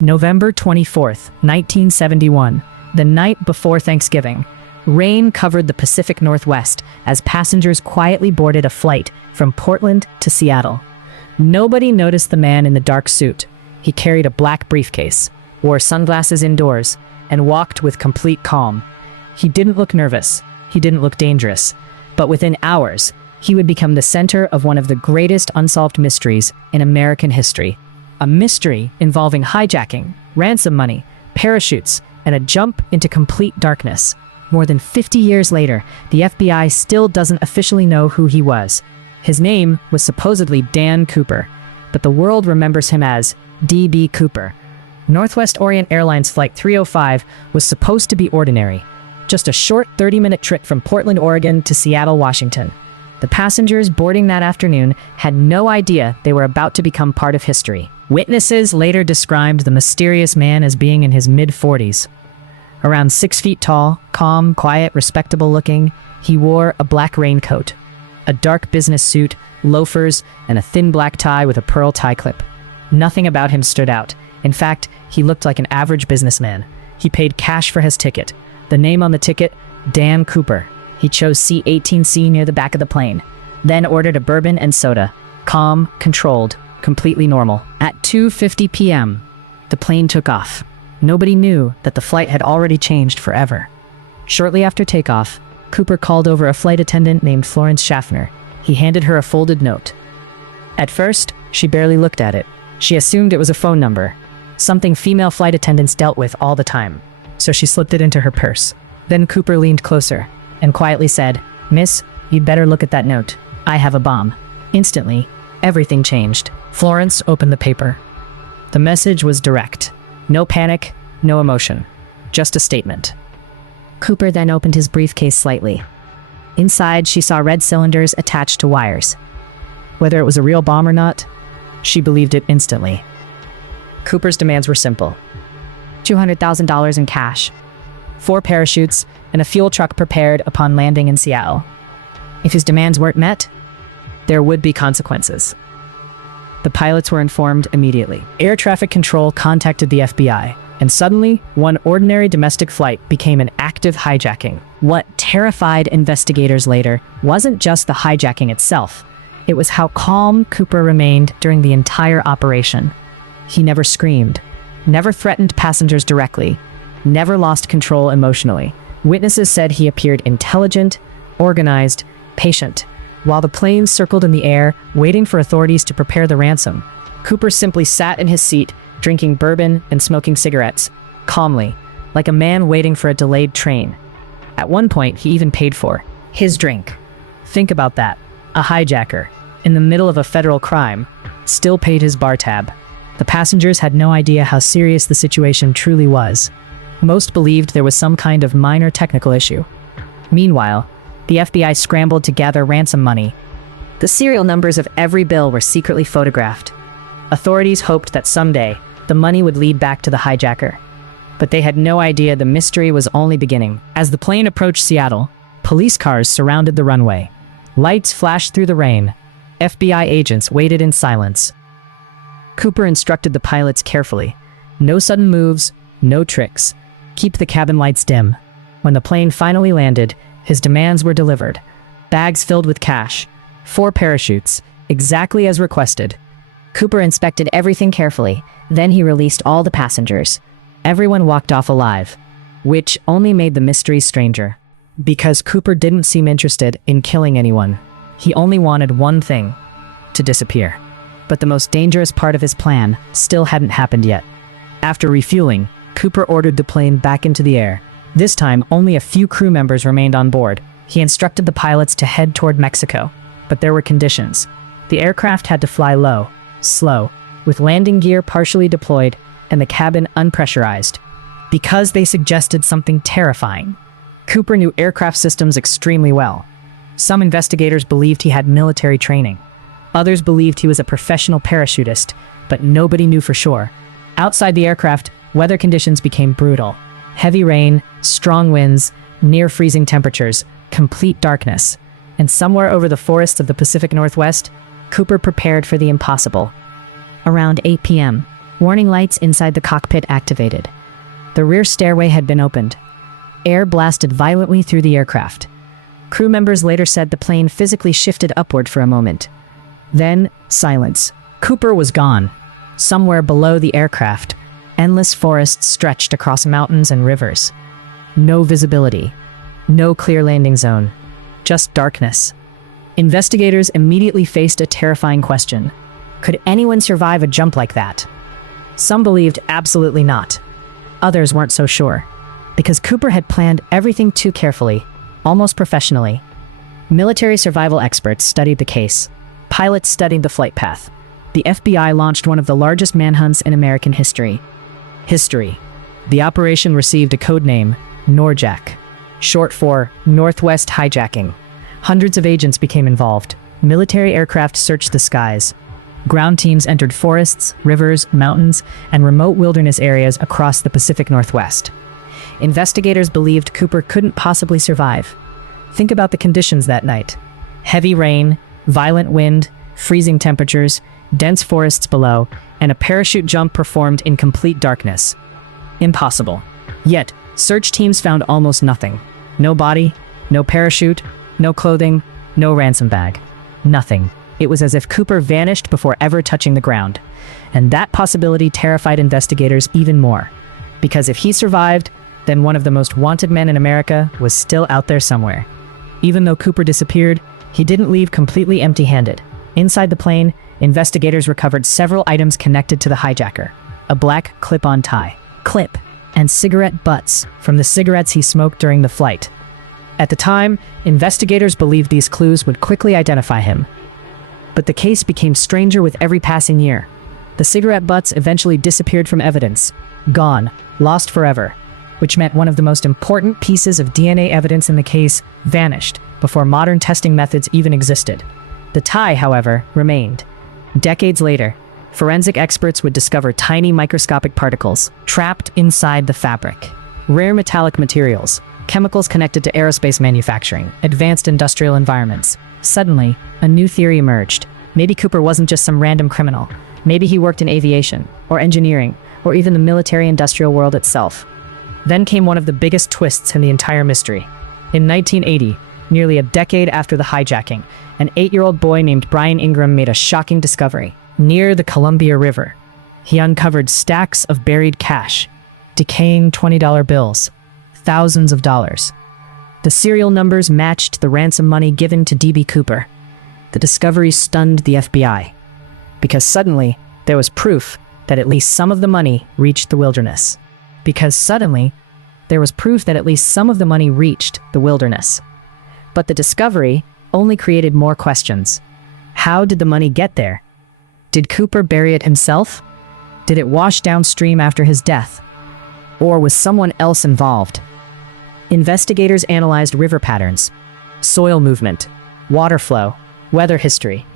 November 24th, 1971, the night before Thanksgiving. Rain covered the Pacific Northwest as passengers quietly boarded a flight from Portland to Seattle. Nobody noticed the man in the dark suit. He carried a black briefcase, wore sunglasses indoors, and walked with complete calm. He didn't look nervous. He didn't look dangerous. But within hours, he would become the center of one of the greatest unsolved mysteries in American history. A mystery involving hijacking, ransom money, parachutes, and a jump into complete darkness. More than 50 years later, the FBI still doesn't officially know who he was. His name was supposedly Dan Cooper, but the world remembers him as D.B. Cooper. Northwest Orient Airlines Flight 305 was supposed to be ordinary, just a short 30-minute trip from Portland, Oregon to Seattle, Washington. The passengers boarding that afternoon had no idea they were about to become part of history. Witnesses later described the mysterious man as being in his mid-40s. Around 6 feet tall, calm, quiet, respectable looking, he wore a black raincoat, a dark business suit, loafers, and a thin black tie with a pearl tie clip. Nothing about him stood out. In fact, he looked like an average businessman. He paid cash for his ticket. The name on the ticket, Dan Cooper. He chose C-18C near the back of the plane, then ordered a bourbon and soda. Calm, controlled, completely normal. At 2:50 p.m., the plane took off. Nobody knew that the flight had already changed forever. Shortly after takeoff, Cooper called over a flight attendant named Florence Schaffner. He handed her a folded note. At first, she barely looked at it. She assumed it was a phone number, something female flight attendants dealt with all the time. So she slipped it into her purse. Then Cooper leaned closer and quietly said, "Miss, you'd better look at that note. I have a bomb." Instantly, everything changed. Florence opened the paper. The message was direct. No panic, no emotion, just a statement. Cooper then opened his briefcase slightly. Inside, she saw red cylinders attached to wires. Whether it was a real bomb or not, she believed it instantly. Cooper's demands were simple. $200,000 in cash, 4 parachutes, and a fuel truck prepared upon landing in Seattle. If his demands weren't met, there would be consequences. The pilots were informed immediately. Air traffic control contacted the FBI, and suddenly, one ordinary domestic flight became an active hijacking. What terrified investigators later wasn't just the hijacking itself. It was how calm Cooper remained during the entire operation. He never screamed, never threatened passengers directly, never lost control emotionally. Witnesses said he appeared intelligent, organized, patient. While the plane circled in the air, waiting for authorities to prepare the ransom, Cooper simply sat in his seat, drinking bourbon and smoking cigarettes, calmly, like a man waiting for a delayed train. At one point, he even paid for his drink. Think about that. A hijacker, in the middle of a federal crime, still paid his bar tab. The passengers had no idea how serious the situation truly was. Most believed there was some kind of minor technical issue. Meanwhile, the FBI scrambled to gather ransom money. The serial numbers of every bill were secretly photographed. Authorities hoped that someday, the money would lead back to the hijacker. But they had no idea the mystery was only beginning. As the plane approached Seattle, police cars surrounded the runway. Lights flashed through the rain. FBI agents waited in silence. Cooper instructed the pilots carefully. No sudden moves, no tricks. Keep the cabin lights dim. When the plane finally landed, his demands were delivered. Bags filled with cash, 4 parachutes, exactly as requested. Cooper inspected everything carefully. Then he released all the passengers. Everyone walked off alive, which only made the mystery stranger. Because Cooper didn't seem interested in killing anyone. He only wanted one thing, to disappear. But the most dangerous part of his plan still hadn't happened yet. After refueling, Cooper ordered the plane back into the air. This time, only a few crew members remained on board. He instructed the pilots to head toward Mexico, but there were conditions. The aircraft had to fly low, slow, with landing gear partially deployed and the cabin unpressurized. Because they suggested something terrifying. Cooper knew aircraft systems extremely well. Some investigators believed he had military training. Others believed he was a professional parachutist, but nobody knew for sure. Outside the aircraft, weather conditions became brutal. Heavy rain, strong winds, near freezing temperatures, complete darkness. And somewhere over the forests of the Pacific Northwest, Cooper prepared for the impossible. Around 8 p.m., Warning lights inside the cockpit activated. The rear stairway had been opened. Air blasted violently through the aircraft. Crew members later said the plane physically shifted upward for a moment. Then, silence. Cooper was gone. Somewhere below the aircraft, endless forests stretched across mountains and rivers. No visibility. No clear landing zone. Just darkness. Investigators immediately faced a terrifying question. Could anyone survive a jump like that? Some believed absolutely not. Others weren't so sure, because Cooper had planned everything too carefully, almost professionally. Military survival experts studied the case. Pilots studied the flight path. The FBI launched one of the largest manhunts in American history. The operation received a code name, NORJAC, short for Northwest Hijacking. Hundreds of agents became involved. Military aircraft searched the skies. Ground teams entered forests, rivers, mountains, and remote wilderness areas across the Pacific Northwest. Investigators believed Cooper couldn't possibly survive. Think about the conditions that night. Heavy rain, violent wind, freezing temperatures, dense forests below, and a parachute jump performed in complete darkness. Impossible. Yet, search teams found almost nothing. No body, no parachute, no clothing, no ransom bag. Nothing. It was as if Cooper vanished before ever touching the ground. And that possibility terrified investigators even more. Because if he survived, then one of the most wanted men in America was still out there somewhere. Even though Cooper disappeared, he didn't leave completely empty-handed. Inside the plane, investigators recovered several items connected to the hijacker. A black clip-on tie, and cigarette butts from the cigarettes he smoked during the flight. At the time, investigators believed these clues would quickly identify him. But the case became stranger with every passing year. The cigarette butts eventually disappeared from evidence. Gone. Lost forever. Which meant one of the most important pieces of DNA evidence in the case vanished before modern testing methods even existed. The tie, however, remained. Decades later, forensic experts would discover tiny microscopic particles trapped inside the fabric. Rare metallic materials, chemicals connected to aerospace manufacturing, advanced industrial environments. Suddenly, a new theory emerged. Maybe Cooper wasn't just some random criminal. Maybe he worked in aviation, or engineering, or even the military-industrial world itself. Then came one of the biggest twists in the entire mystery. In 1980, nearly a decade after the hijacking, an 8-year-old boy named Brian Ingram made a shocking discovery. Near the Columbia River, he uncovered stacks of buried cash, decaying $20 bills, thousands of dollars. The serial numbers matched the ransom money given to D.B. Cooper. The discovery stunned the FBI, because suddenly there was proof that at least some of the money reached the wilderness. But the discovery only created more questions. How did the money get there? Did Cooper bury it himself? Did it wash downstream after his death? Or was someone else involved? Investigators analyzed river patterns, soil movement, water flow, weather history.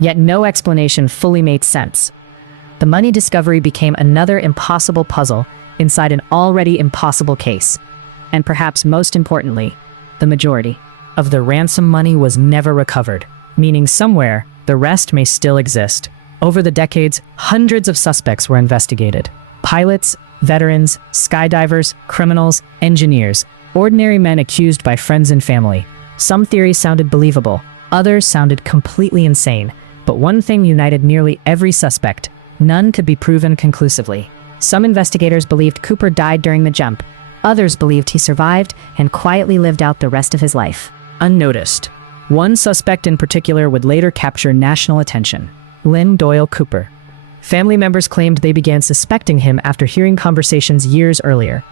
Yet no explanation fully made sense. The money discovery became another impossible puzzle inside an already impossible case. And perhaps most importantly, the majority of the ransom money was never recovered, meaning somewhere the rest may still exist. Over the decades, hundreds of suspects were investigated. Pilots, veterans, skydivers, criminals, engineers, ordinary men accused by friends and family. Some theories sounded believable, others sounded completely insane. But one thing united nearly every suspect: none could be proven conclusively. Some investigators believed Cooper died during the jump. Others believed he survived and quietly lived out the rest of his life, unnoticed. One suspect in particular would later capture national attention: Lynn Doyle Cooper. Family members claimed they began suspecting him after hearing conversations years earlier.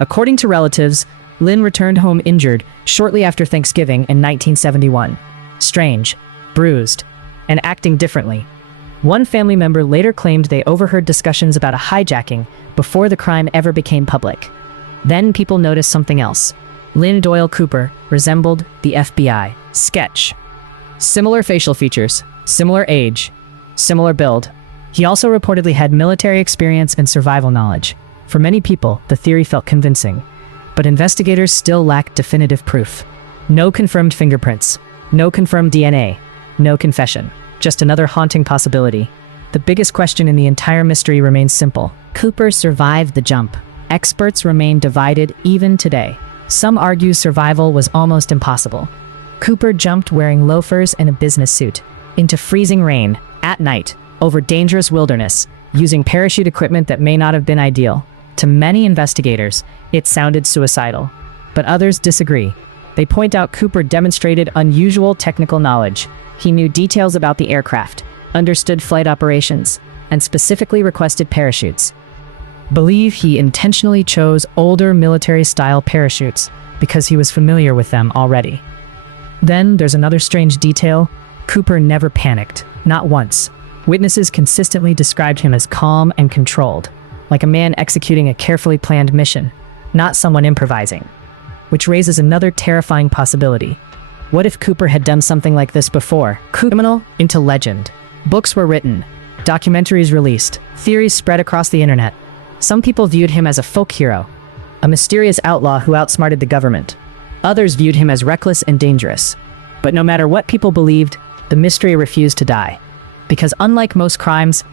According to relatives, Lynn returned home injured shortly after Thanksgiving in 1971. Strange, bruised, and acting differently. One family member later claimed they overheard discussions about a hijacking before the crime ever became public. Then people noticed something else. Lynn Doyle Cooper resembled the FBI sketch. Similar facial features, similar age, similar build. He also reportedly had military experience and survival knowledge. For many people, the theory felt convincing, but investigators still lacked definitive proof. No confirmed fingerprints, no confirmed DNA, no confession, just another haunting possibility. The biggest question in the entire mystery remains simple. Cooper survived the jump. Experts remain divided even today. Some argue survival was almost impossible. Cooper jumped wearing loafers and a business suit into freezing rain at night over dangerous wilderness, using parachute equipment that may not have been ideal. To many investigators, it sounded suicidal, but others disagree. They point out Cooper demonstrated unusual technical knowledge. He knew details about the aircraft, understood flight operations, and specifically requested parachutes. Believe he intentionally chose older military-style parachutes because he was familiar with them already. Then there's another strange detail. Cooper never panicked, not once. Witnesses consistently described him as calm and controlled, like a man executing a carefully planned mission, not someone improvising. Which raises another terrifying possibility. What if Cooper had done something like this before? Criminal into legend. Books were written, documentaries released, theories spread across the internet. Some people viewed him as a folk hero, a mysterious outlaw who outsmarted the government. Others viewed him as reckless and dangerous. But no matter what people believed, the mystery refused to die. Because unlike most crimes,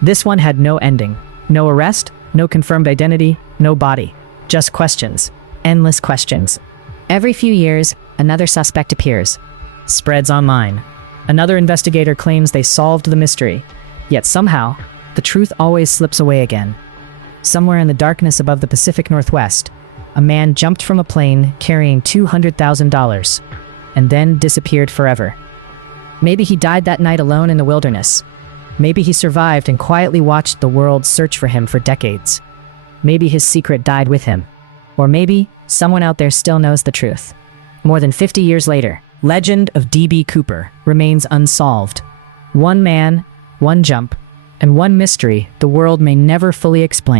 this one had no ending. No arrest, no confirmed identity, no body. Just questions. Endless questions. Every few years, another suspect appears. Spreads online. Another investigator claims they solved the mystery. Yet somehow, the truth always slips away again. Somewhere in the darkness above the Pacific Northwest, a man jumped from a plane carrying $200,000 and then disappeared forever. Maybe he died that night alone in the wilderness. Maybe he survived and quietly watched the world search for him for decades. Maybe his secret died with him. Or maybe someone out there still knows the truth. More than 50 years later, legend of D.B. Cooper remains unsolved. One man, one jump, and one mystery the world may never fully explain.